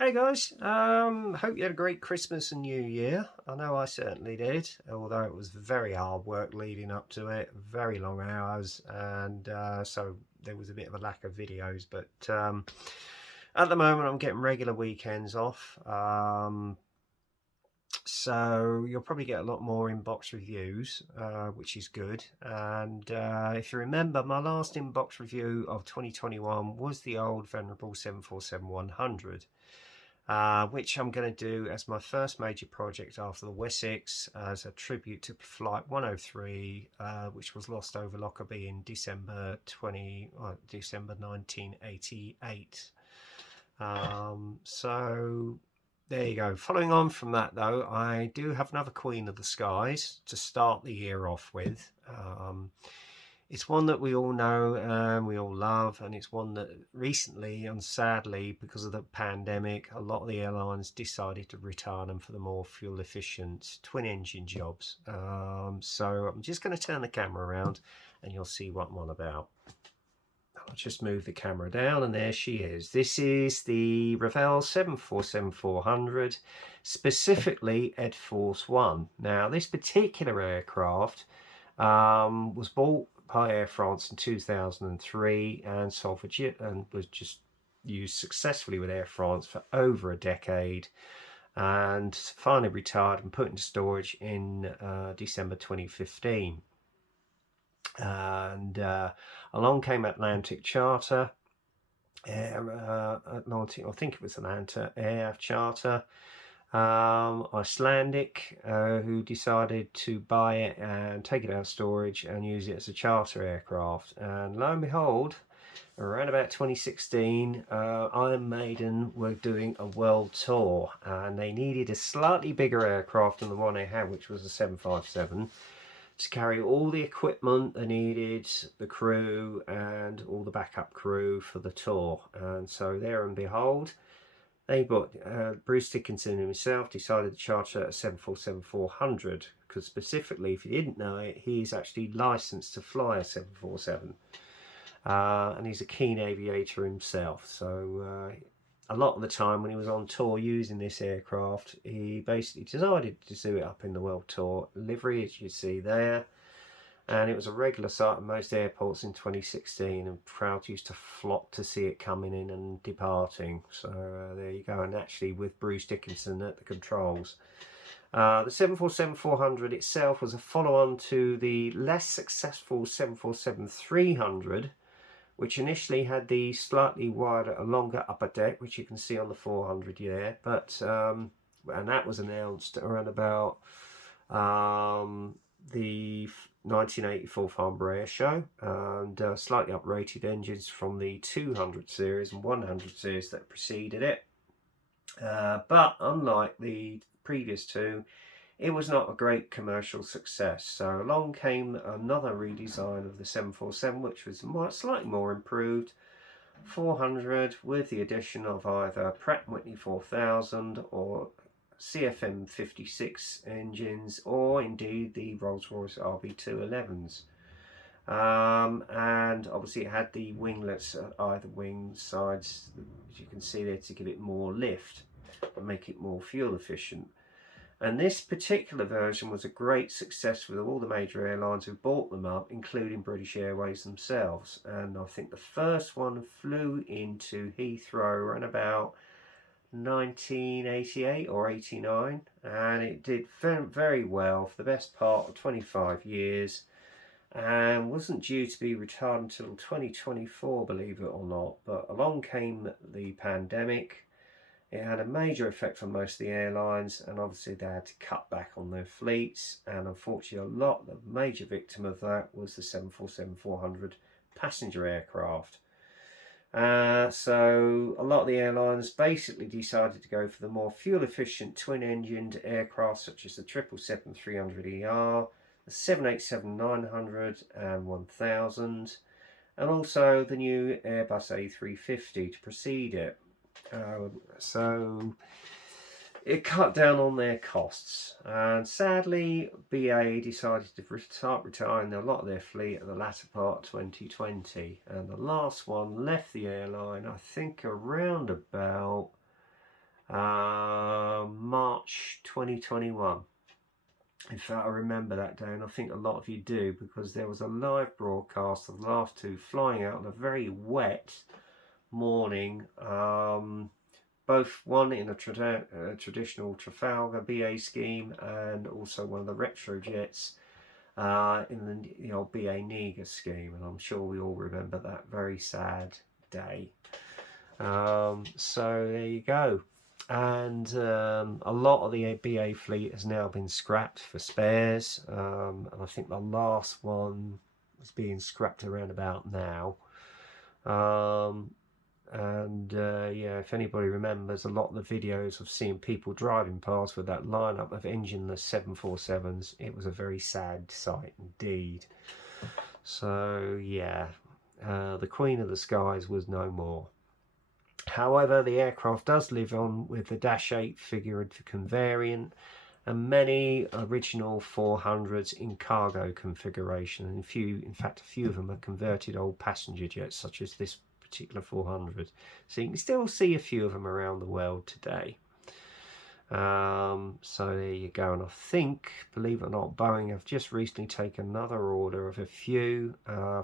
Hey guys, hope you had a great Christmas and New Year. I know I certainly did, although it was very hard work leading up to it, very long hours, and so there was a bit of a lack of videos. But at the moment, I'm getting regular weekends off, so you'll probably get a lot more inbox reviews, which is good. And if you remember, my last inbox review of 2021 was the old venerable 747-100. Which I'm going to do as my first major project after the Wessex as a tribute to Flight 103, which was lost over Lockerbie in December 1988. So there you go. Following on from that, though, I do have another Queen of the Skies to start the year off with. It's one that we all know and we all love, and it's one that recently and sadly, because of the pandemic, a lot of the airlines decided to retire them for the more fuel efficient twin engine jobs. So I'm just going to turn the camera around and you'll see what I'm on about. I'll just move the camera down, and there she is. This is the Revell 747-400, specifically Ed Force One. Now, this particular aircraft was bought by Air France in 2003 and sold for and was just used successfully with Air France for over a decade, and finally retired and put into storage in December 2015. And along came Atlantic Charter, Atlantic, I think it was Atlanta Air Charter, Icelandic, who decided to buy it and take it out of storage and use it as a charter aircraft. And lo and behold, around about 2016, Iron Maiden were doing a world tour and they needed a slightly bigger aircraft than the one they had, which was a 757, to carry all the equipment they needed, the crew and all the backup crew for the tour. And so there and behold, they bought Bruce Dickinson himself decided to charter a 747-400, because specifically, if you didn't know it, he's actually licensed to fly a 747, and he's a keen aviator himself. So a lot of the time when he was on tour using this aircraft, he basically decided to do it up in the world tour livery, as you see there. And it was a regular sight at most airports in 2016, and crowds used to flock to see it coming in and departing. So there you go, and actually with Bruce Dickinson at the controls. The 747-400 itself was a follow-on to the less successful 747-300, which initially had the slightly wider, longer upper deck, which you can see on the 400 there. But and that was announced around about the 1984 Farnborough Air Show, and slightly uprated engines from the 200 series and 100 series that preceded it. But unlike the previous two, it was not a great commercial success. So along came another redesign of the 747, which was slightly more improved 400, with the addition of either Pratt & Whitney 4000 or CFM 56 engines, or indeed the Rolls-Royce RB211s. And obviously it had the winglets at either wing sides, as you can see there, to give it more lift and make it more fuel efficient. And this particular version was a great success with all the major airlines who bought them up, including British Airways themselves. And I think the first one flew into Heathrow around about 1988 or 89, and it did very well for the best part of 25 years, and wasn't due to be retired until 2024, believe it or not. But along came the pandemic. It had a major effect on most of the airlines, and obviously they had to cut back on their fleets, and unfortunately the major victim of that was the 747-400 passenger aircraft. So a lot of the airlines basically decided to go for the more fuel-efficient twin-engined aircraft, such as the 777-300ER, the 787-900 and 1000, and also the new Airbus A350 to precede it. So it cut down on their costs, and sadly BA decided to start retiring a lot of their fleet at the latter part of 2020, and the last one left the airline I think around about March 2021. In fact, I remember that day, and I think a lot of you do, because there was a live broadcast of the last two flying out on a very wet morning. Both one in a traditional Trafalgar BA scheme, and also one of the retro jets in the old BA Niga scheme. And I'm sure we all remember that very sad day. So there you go. And a lot of the BA fleet has now been scrapped for spares, and I think the last one was being scrapped around about now. Yeah, if anybody remembers, a lot of the videos of seeing people driving past with that lineup of engineless 747s, it was a very sad sight indeed. So yeah, the Queen of the Skies was no more. However, the aircraft does live on with the Dash 8 figurative variant and many original 400s in cargo configuration, and in fact a few of them are converted old passenger jets, such as this particular 400. So you can still see a few of them around the world today. So there you go. And I think, believe it or not, Boeing have just recently taken another order of a few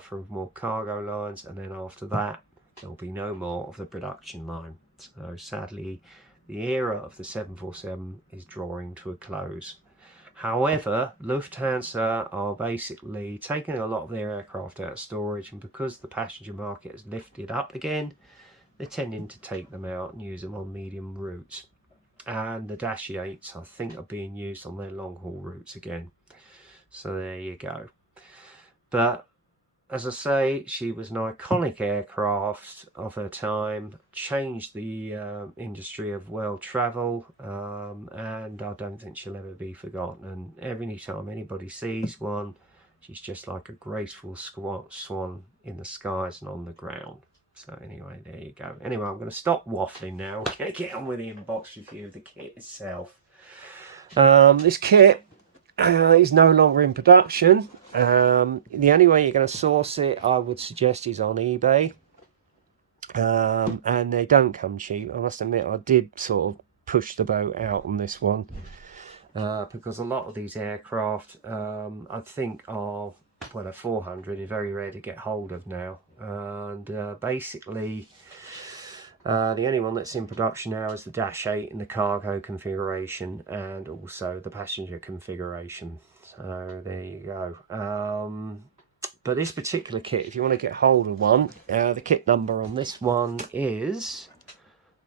from more cargo lines, and then after that there'll be no more of the production line. So sadly, the era of the 747 is drawing to a close. However, Lufthansa are basically taking a lot of their aircraft out of storage, and because the passenger market has lifted up again, they're tending to take them out and use them on medium routes. And the Dash 8s, I think, are being used on their long haul routes again. So there you go. But as I say, she was an iconic aircraft of her time, changed the industry of world travel, and I don't think she'll ever be forgotten. And every time anybody sees one, she's just like a graceful swan in the skies and on the ground. So anyway, there you go. Anyway, I'm going to stop waffling now. We're going to get on with the inbox review of the kit itself. This kit is no longer in production. The only way you're going to source it, I would suggest, is on eBay. And they don't come cheap. I must admit, I did sort of push the boat out on this one, because a lot of these aircraft, I think, are, well, a 400 is very rare to get hold of now. And basically, the only one that's in production now is the Dash 8 in the cargo configuration, and also the passenger configuration. So there you go. But this particular kit, if you want to get hold of one, the kit number on this one is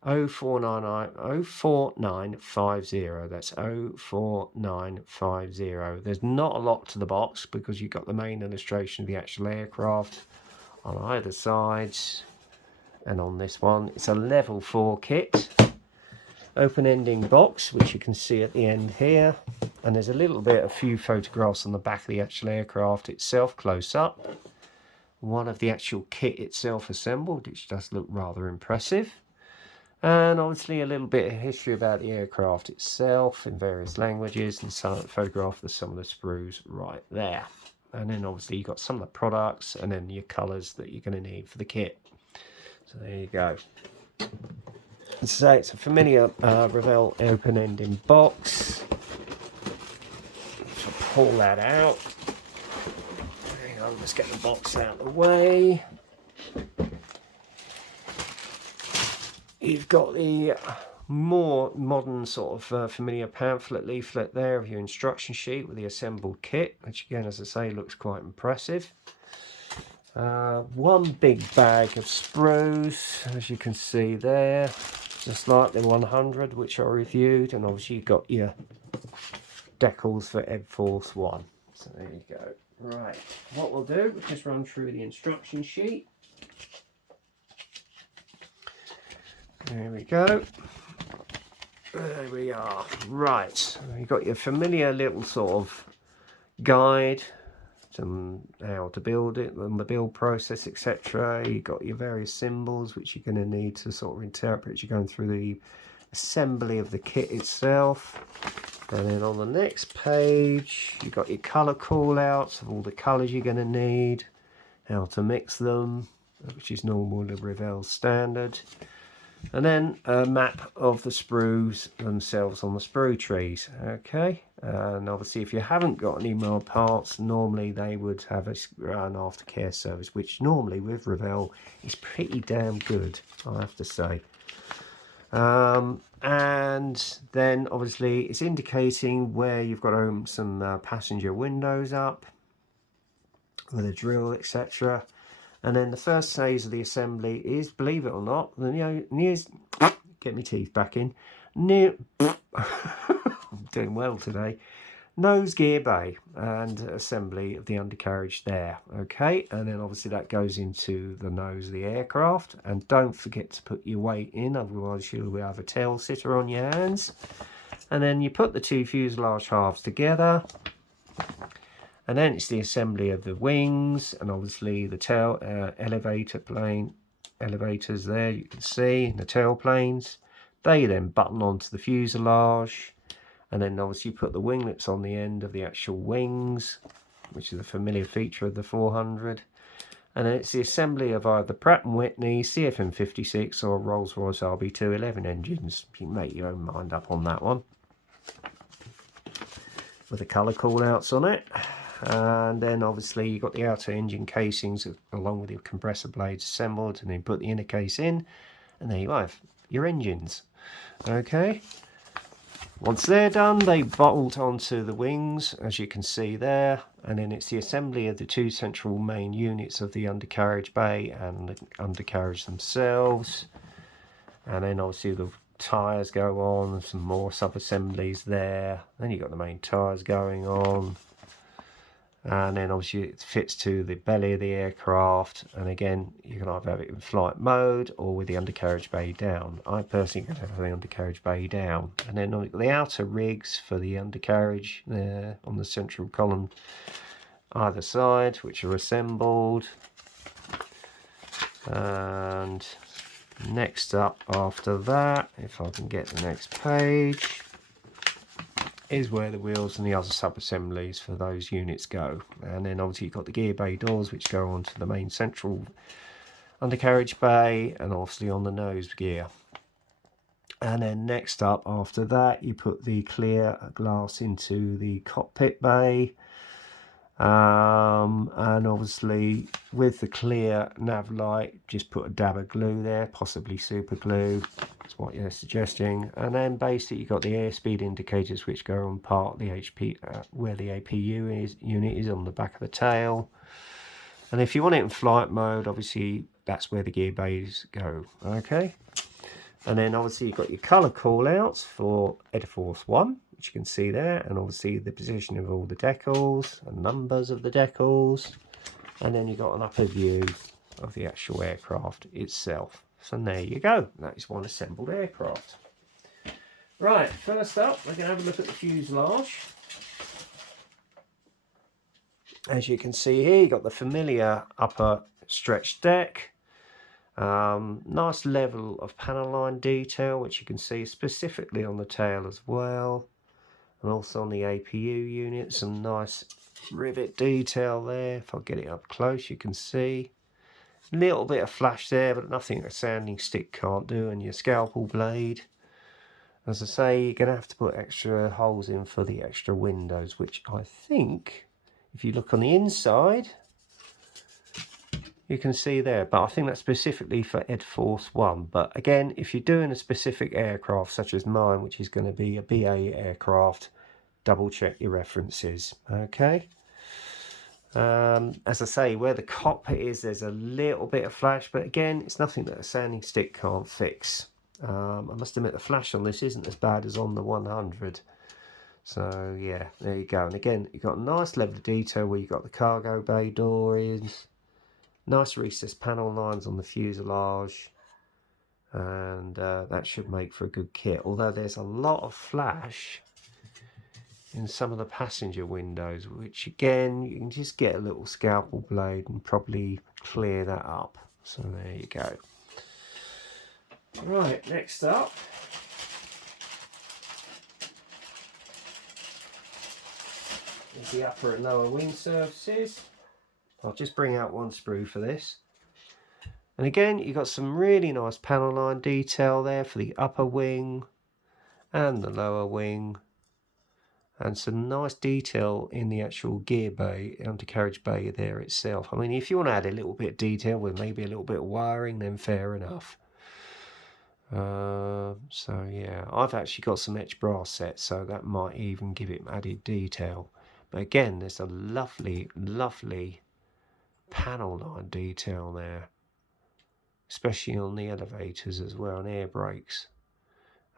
04950. That's 04950. There's not a lot to the box because you've got the main illustration of the actual aircraft on either side. And on this one, it's a level 4 kit, open ending box, which you can see at the end here. And there's a few photographs on the back of the actual aircraft itself, close up. One of the actual kit itself assembled, which does look rather impressive. And obviously a little bit of history about the aircraft itself in various languages, and some photograph of some of the sprues right there. And then obviously you've got some of the products and then your colours that you're going to need for the kit. So there you go. So it's a familiar Revell open ending box. So pull that out. Hang on, let's get the box out of the way. You've got the more modern sort of familiar pamphlet leaflet there of your instruction sheet with the assembled kit, which again, as I say, looks quite impressive. One big bag of sprues, as you can see there, just like the 100 which I reviewed, and obviously you've got your decals for Ed Force 1. So there you go. Right, what we'll do, we'll just run through the instruction sheet. There we go. There we are. Right, you've got your familiar little sort of guide, some how to build it, and the build process, etc. You've got your various symbols which you're going to need to sort of interpret as you're going through the assembly of the kit itself. And then on the next page, you've got your colour call-outs of all the colours you're going to need, how to mix them, which is normal, the Revell standard. And then a map of the sprues themselves on the sprue trees. Okay, and obviously if you haven't got any more parts, normally they would have an aftercare service, which normally with Revell is pretty damn good, I have to say. And then obviously it's indicating where you've got some passenger windows up with a drill, etc. And then the first phase of the assembly is, believe it or not, the news. Get my teeth back in. I'm doing well today. Nose gear bay and assembly of the undercarriage there. Okay, and then obviously that goes into the nose of the aircraft. And don't forget to put your weight in, otherwise you'll have a tail sitter on your hands. And then you put the two fuselage halves together. And then it's the assembly of the wings and obviously the tail elevators there you can see in the tail planes. They then button onto the fuselage, and then obviously you put the winglets on the end of the actual wings, which is a familiar feature of the 400. And then it's the assembly of either Pratt & Whitney, CFM56 or Rolls-Royce RB211 engines. You can make your own mind up on that one, with the colour call-outs on it. And then obviously you've got the outer engine casings along with your compressor blades assembled, and then put the inner case in, and there you have your engines. Okay, once they're done, they bolt onto the wings, as you can see there, and then it's the assembly of the two central main units of the undercarriage bay and the undercarriage themselves. And then obviously the tyres go on, some more sub-assemblies there, then you've got the main tyres going on. And then obviously it fits to the belly of the aircraft, and again you can either have it in flight mode or with the undercarriage bay down. I personally can have the undercarriage bay down, and then the outer rigs for the undercarriage there on the central column either side, which are assembled. And next up after that, if I can get the next page, is where the wheels and the other sub-assemblies for those units go. And then obviously you've got the gear bay doors which go onto the main central undercarriage bay and obviously on the nose gear. And then next up after that you put the clear glass into the cockpit bay. And obviously with the clear nav light, just put a dab of glue there, possibly super glue, that's what you're suggesting. And then basically you've got the airspeed indicators which go on part of the HP where the APU unit is on the back of the tail. And if you want it in flight mode, obviously that's where the gear bays go. Okay, and then obviously you've got your colour call outs for Air Force 1, which you can see there, and obviously the position of all the decals and numbers of the decals, and then you've got an upper view of the actual aircraft itself. So there you go, that is one assembled aircraft. Right, first up we're going to have a look at the fuselage. As you can see here, you've got the familiar upper stretched deck. Nice level of panel line detail, which you can see specifically on the tail as well, and also on the APU unit, some nice rivet detail there. If I get it up close you can see a little bit of flash there, but nothing a sanding stick can't do. And your scalpel blade, as I say, you're going to have to put extra holes in for the extra windows, which I think if you look on the inside you can see there, but I think that's specifically for Air Force 1. But again, if you're doing a specific aircraft such as mine, which is going to be a BA aircraft, double check your references. Okay, as I say, where the cockpit is, there's a little bit of flash, but again it's nothing that a sanding stick can't fix. I must admit the flash on this isn't as bad as on the 100. So yeah, there you go. And again, you've got a nice level of detail where you've got the cargo bay door is. Nice recessed panel lines on the fuselage, and that should make for a good kit, although there's a lot of flash in some of the passenger windows, which again you can just get a little scalpel blade and probably clear that up. So there you go. Right, next up is the upper and lower wing surfaces. I'll just bring out one sprue for this. And again, you've got some really nice panel line detail there for the upper wing and the lower wing, and some nice detail in the actual gear bay, undercarriage bay there itself. I mean, if you want to add a little bit of detail with maybe a little bit of wiring, then fair enough. So yeah, I've actually got some etched brass sets, so that might even give it added detail. But again, there's a lovely, lovely panel line detail there, especially on the elevators as well, and air brakes.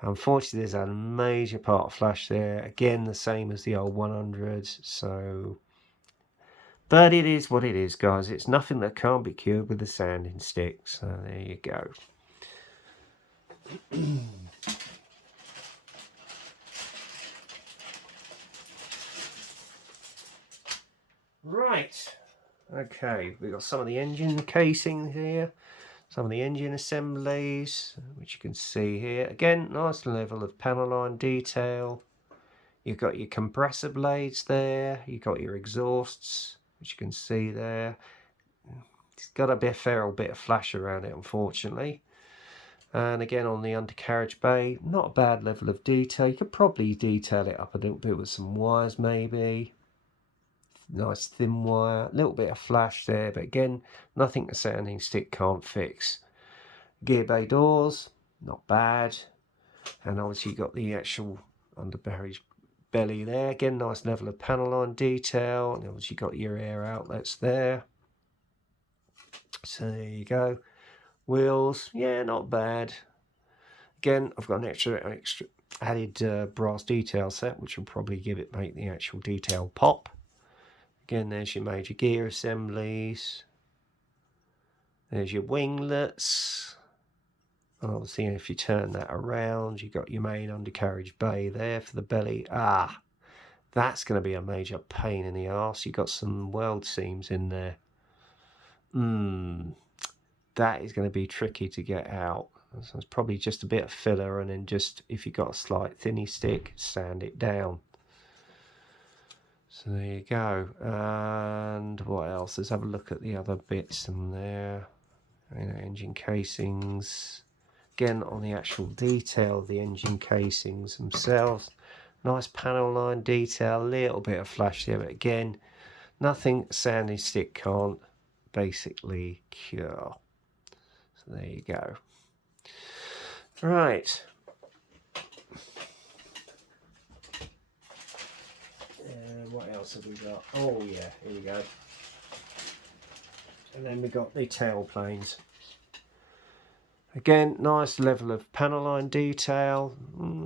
Unfortunately, there's a major part flash there. Again, the same as the old 100s. So, but it is what it is, guys. It's nothing that can't be cured with a sanding stick. So there you go. Right. Okay, we've got some of the engine casing here. Some of the engine assemblies, which you can see here. Again, nice level of panel line detail. You've got your compressor blades there. You've got your exhausts, which you can see there. It's got a fair bit of flash around it, unfortunately. And again, on the undercarriage bay, not a bad level of detail. You could probably detail it up a little bit with some wires, maybe. Nice thin wire, a little bit of flash there, but again, nothing the sanding stick can't fix. Gear bay doors, not bad. And obviously you've got the actual undercarriage belly there. Again, nice level of panel line detail. And obviously you've got your air outlets there. So there you go. Wheels, yeah, not bad. Again, I've got an extra added brass detail set, which will probably make the actual detail pop. Again, there's your major gear assemblies. There's your winglets. Obviously, if you turn that around, you've got your main undercarriage bay there for the belly. Ah, that's going to be a major pain in the arse. You've got some weld seams in there. That is going to be tricky to get out. So it's probably just a bit of filler, and then just, if you've got a slight thinny stick, sand it down. So there you go. And what else? Let's have a look at the other bits in there. Engine casings. Again, on the actual detail of the engine casings themselves. Nice panel line detail, a little bit of flash there, but again, nothing sanding stick can't basically cure. So there you go. Right. What else have we got? Oh yeah, here we go. And then we got the tail planes. Again, nice level of panel line detail,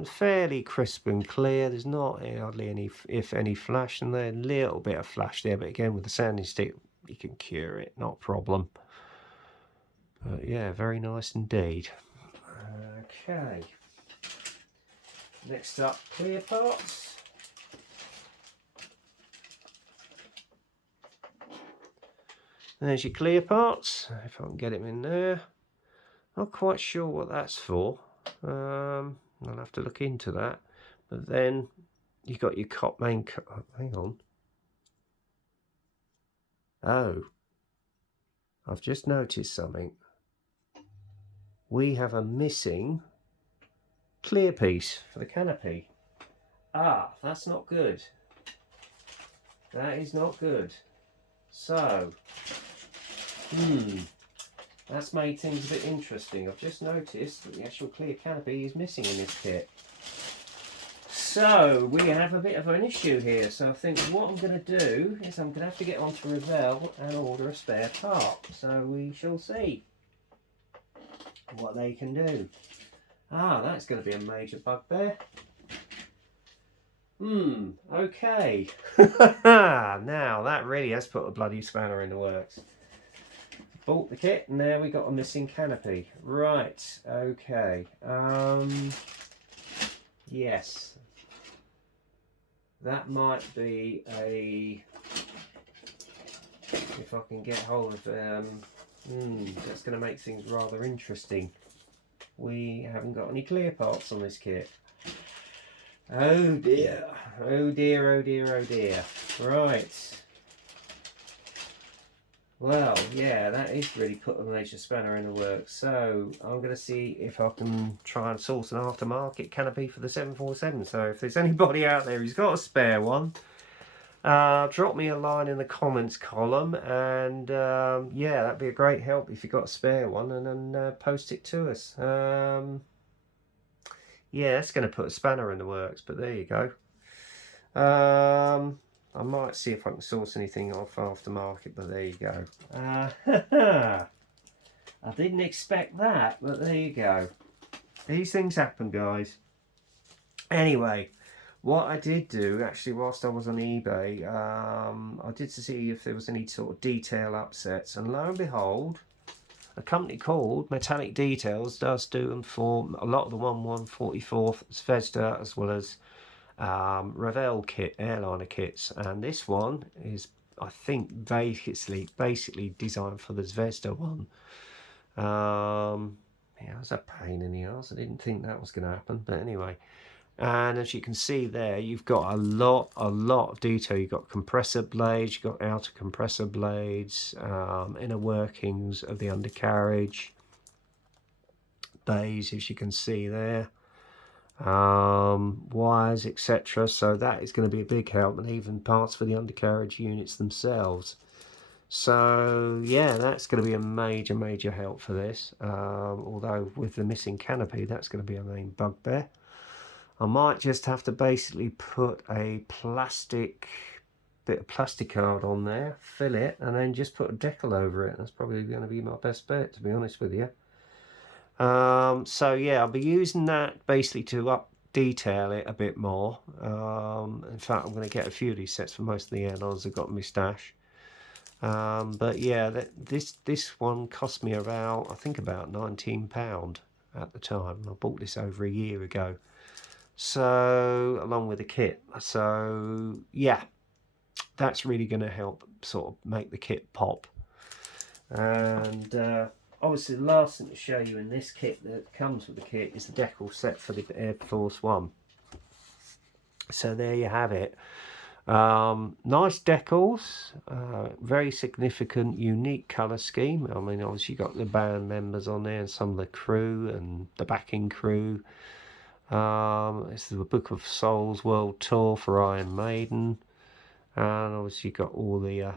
fairly crisp and clear. There's not hardly any, if any, flash in there. A little bit of flash there, but again, with the sanding stick, you can cure it, not a problem. But yeah, very nice indeed. Okay. Next up, clear parts. There's your clear parts, if I can get them in there. Not quite sure what that's for. I'll have to look into that. But then you've got your main. Hang on. Oh, I've just noticed something. We have a missing clear piece for the canopy. Ah, that's not good. That is not good. So, that's made things a bit interesting. I've just noticed that the actual clear canopy is missing in this kit. So we have a bit of an issue here. So I think what I'm going to do is I'm going to have to get onto Revell and order a spare part. So we shall see what they can do. Ah, that's going to be a major bugbear. Okay. Now that really has put a bloody spanner in the works. Bought the kit, and now we got a missing canopy. Right, okay. Yes. That might be a... If I can get hold of... that's going to make things rather interesting. We haven't got any clear parts on this kit. Oh dear. Oh dear, oh dear, oh dear. Right. Well, yeah, that is really put a major spanner in the works. So I'm going to see if I can try and source an aftermarket canopy for the 747. So if there's anybody out there who's got a spare one, drop me a line in the comments column, and yeah, that'd be a great help if you got a spare one, and then post it to us. Yeah, that's going to put a spanner in the works, but there you go. I might see if I can source anything off aftermarket, but there you go. I didn't expect that, but there you go. These things happen, guys. Anyway, what I did do, actually, whilst I was on eBay, I did see if there was any sort of detail upsets, and lo and behold, a company called Metallic Decals does do them for a lot of the 1/144 Zvezda, as well as revell kit, airliner kits, and this one is, I think, basically designed for the Zvezda one. Yeah, it was a pain in the arse. I didn't think that was going to happen, but anyway. And as you can see there, you've got a lot of detail. You've got compressor blades, you've got outer compressor blades, inner workings of the undercarriage, bays, as you can see there, wires, etc. So that is going to be a big help, and even parts for the undercarriage units themselves. So yeah, that's going to be a major help for this, although with the missing canopy, that's going to be a main bugbear. I might just have to basically put a bit of plastic card on there, fill it, and then just put a decal over it. That's probably going to be my best bet, to be honest with you. So yeah, I'll be using that basically to detail it a bit more. In fact, I'm going to get a few of these sets for most of the airlines I've got in my stash. But yeah, this one cost me about, I think, about £19 at the time. I bought this over a year ago. So, along with the kit. So yeah, that's really going to help sort of make the kit pop. And obviously the last thing to show you in this kit that comes with the kit is the Deckle Set for the Air Force One. So there you have it. Nice decals, very significant, unique colour scheme. I mean, obviously you got the band members on there and some of the crew and the backing crew. This is the Book of Souls World Tour for Iron Maiden, and obviously you've got all the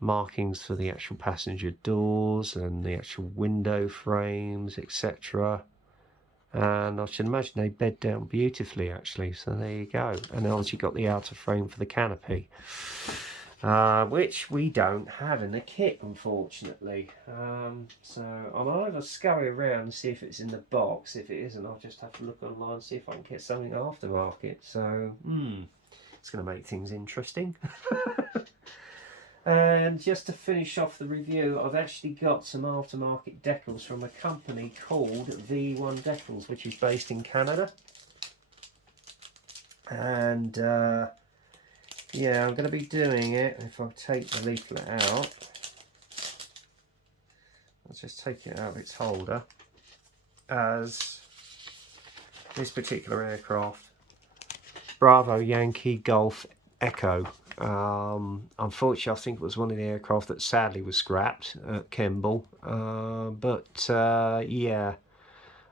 markings for the actual passenger doors and the actual window frames, etc. And I should imagine they bed down beautifully, actually. So there you go. And then obviously you've got the outer frame for the canopy, which we don't have in the kit, unfortunately. So I'll either scurry around and see if it's in the box. If it isn't, I'll just have to look online and see if I can get something aftermarket. So it's going to make things interesting. And just to finish off the review, I've actually got some aftermarket decals from a company called V1 Decals, which is based in Canada. And yeah, I'm going to be doing it. If I take the leaflet out, I'll just take it out of its holder, as this particular aircraft, Bravo Yankee Golf Echo. Unfortunately, I think it was one of the aircraft that sadly was scrapped at Kemble. Yeah,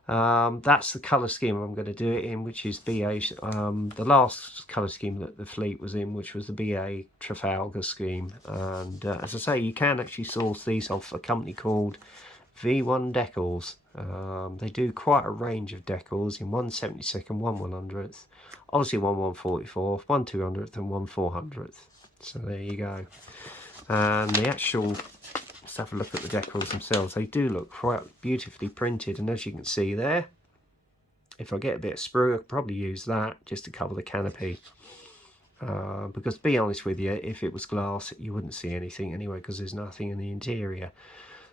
that's the colour scheme I'm going to do it in, which is BA. The last colour scheme that the fleet was in, which was the BA Trafalgar scheme. And as I say, you can actually source these off a company called V1 Decals. They do quite a range of decals in 1/72, 1/100th, obviously 1/144th, 1/200th and 1/400th. So there you go. And the actual, let's have a look at the decals themselves. They do look quite beautifully printed, and as you can see there, if I get a bit of sprue, I could probably use that just to cover the canopy. Because to be honest with you, if it was glass, you wouldn't see anything anyway, because there's nothing in the interior.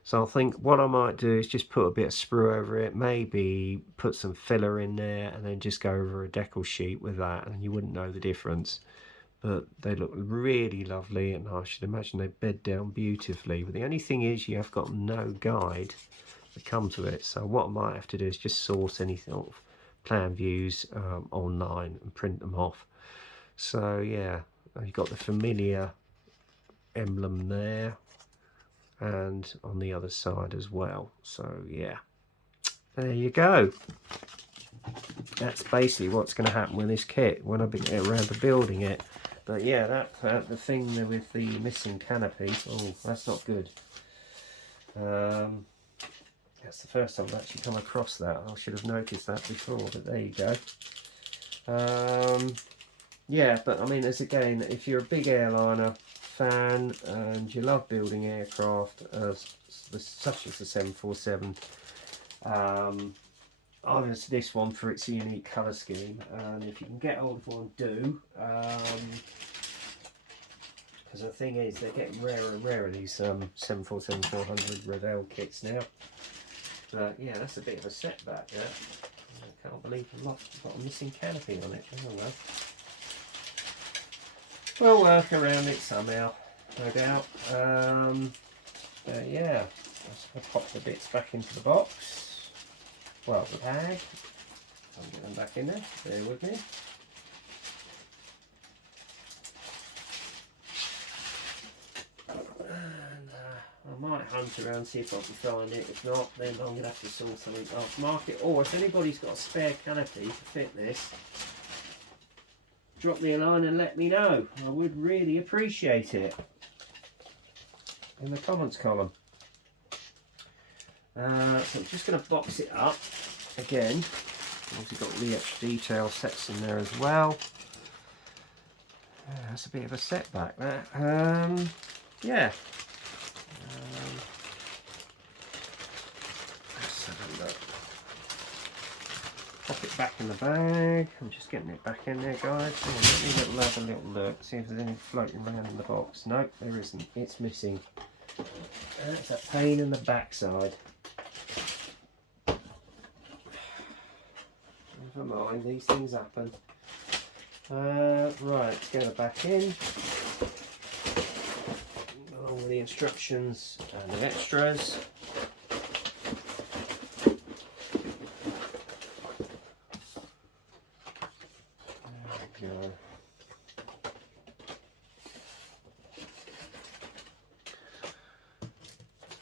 So I think what I might do is just put a bit of sprue over it, maybe put some filler in there, and then just go over a decal sheet with that, and you wouldn't know the difference. But they look really lovely, and I should imagine they bed down beautifully. But the only thing is, you have got no guide that comes with it. So what I might have to do is just source any sort of plan views online and print them off. So yeah, you've got the familiar emblem there. and on the other side as well. So yeah, there you go. That's basically what's going to happen with this kit when I get around to building it. But yeah, that the thing there with the missing canopy, oh, that's not good. That's the first time I've actually come across that. I should have noticed that before, but there you go. Yeah, but I mean, as again, if you're a big airliner fan and you love building aircraft, such as the 747, honest this one for its unique colour scheme, and if you can get hold of one, do. Because the thing is, they're getting rarer and rarer, these 747-400 Revell kits now. But yeah, that's a bit of a setback there. I can't believe I've got a missing canopy on it. Oh well. We'll work around it somehow, no doubt. Yeah, let's pop the bits back into the box. Well, the bag. I'll get them back in there. Bear with me. And I might hunt around, see if I can find it. If not, then I'm going to have to sort something Aftermarket. Or if anybody's got a spare canopy to fit this, drop me a line and let me know. I would really appreciate it in the comments column. So I'm just going to box it up again. Also got the extra detail sets in there as well. That's a bit of a setback there. Yeah. Let's have a look. Pop it back in the bag. I'm just getting it back in there, guys. Let me have a little look, see if there's any floating around in the box. Nope, there isn't. It's missing. That's a pain in the backside. Never mind, these things happen. Right, let's get it back in. Along with the instructions and the extras.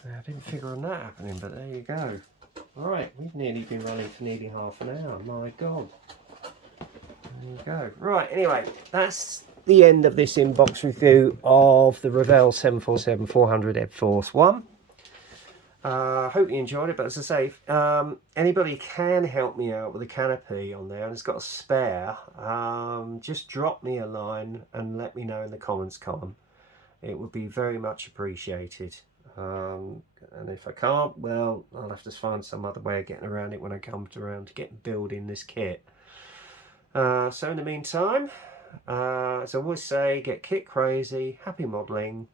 I didn't figure on that happening, but there you go. Right, we've nearly been running for nearly half an hour. My God. There you go. Right, anyway, that's the end of this inbox review of the Revell 747-400 Ed Force 1. Hope you enjoyed it, but as I say, anybody can help me out with a canopy on there and it's got a spare, just drop me a line and let me know in the comments column. It would be very much appreciated. And if I can't, well, I'll have to find some other way of getting around it when I come around to building this kit. So in the meantime, as I always say, get kit crazy, happy modelling,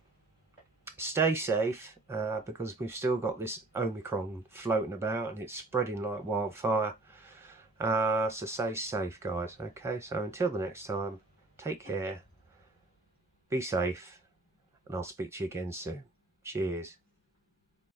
stay safe, because we've still got this Omicron floating about and it's spreading like wildfire. So stay safe, guys. Okay, so until the next time, take care, be safe, and I'll speak to you again soon. Cheers.